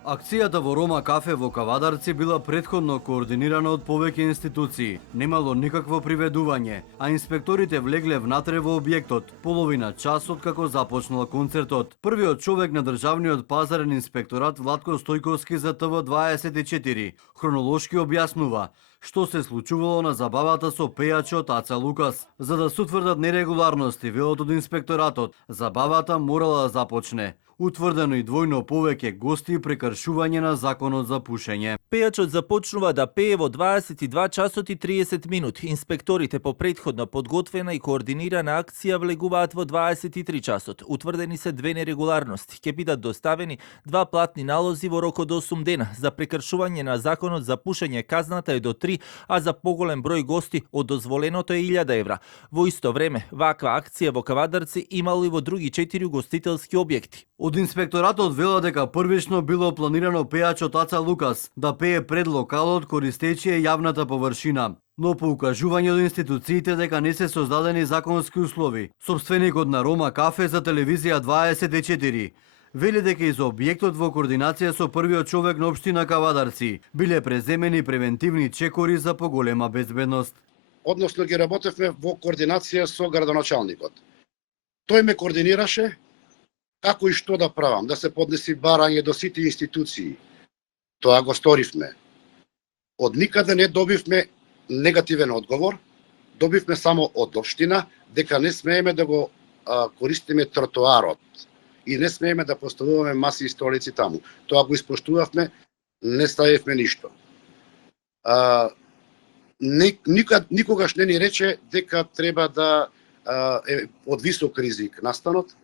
Акцијата во Рома кафе во Кавадарци била претходно координирана од повеќе институции. Немало никакво приведување, а инспекторите влегле внатре во објектот, половина час од како започнал концертот. Првиот човек на државниот пазарен инспекторат Владко Стојковски за ТВ24 хронолошки објаснува што се случувало на забавата со пејачот Аца Лукас. За да се утврдат нерегуларности, велат од инспекторатот, забавата морала да започне. Утврдено и двојно повеќе гости и прекршување на законот за пушење. Пејачот започнува да пее во 22 часот и 30 минути. Инспекторите по претходно подготвена и координирана акција влегуваат во 23 часот. Утврдени се две нерегуларности. Ќе бидат доставени два платни налози во рок од 8 дена. За прекршување на законот за пушење казната е до 3, а за поголем број гости од дозволеното е 1000 евра. Во исто време, ваква акција во Кавадарци имало и во други 4 угостителски објекти. Од инспекторатот вела дека првично било планирано пејачот Аца Лукас да пее пред локалот користејќи јавната површина. Но по укажување од институциите дека не се создадени законски услови, сопственикот на Рома кафе за телевизија 24 вели дека и за објектот во координација со првиот човек на општина Кавадарци биле преземени превентивни чекори за поголема безбедност. Односно ги работевме во координација со градоначалникот. Тој ме координираше како и што да правам, да се поднеси барање до сите институции. Тоа го сторивме. Од никаде не добивме негативен одговор, добивме само од општина дека не смееме да го користиме тротоарот и не смееме да поставуваме маси и столици таму. Тоа го испоштувавме, не ставивме ништо. Никогаш не ни рече дека треба да е од висок ризик настанот,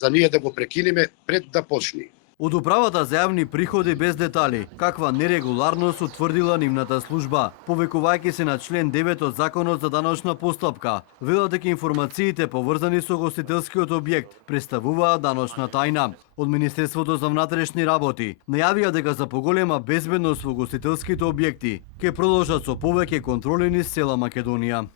за ние да го прекинеме пред да почне. Од управата за јавни приходи без детали, каква нерегуларност утврдила нивната служба, повекувајќи се на член 9 од Законот за даночна постапка, велат дека информациите поврзани со гостителскиот објект представуваат даночна тајна. Од Министерството за внатрешни работи најавија дека за поголема безбедност во гостителските објекти ќе продолжат со повеќе контроли низ цела Македонија.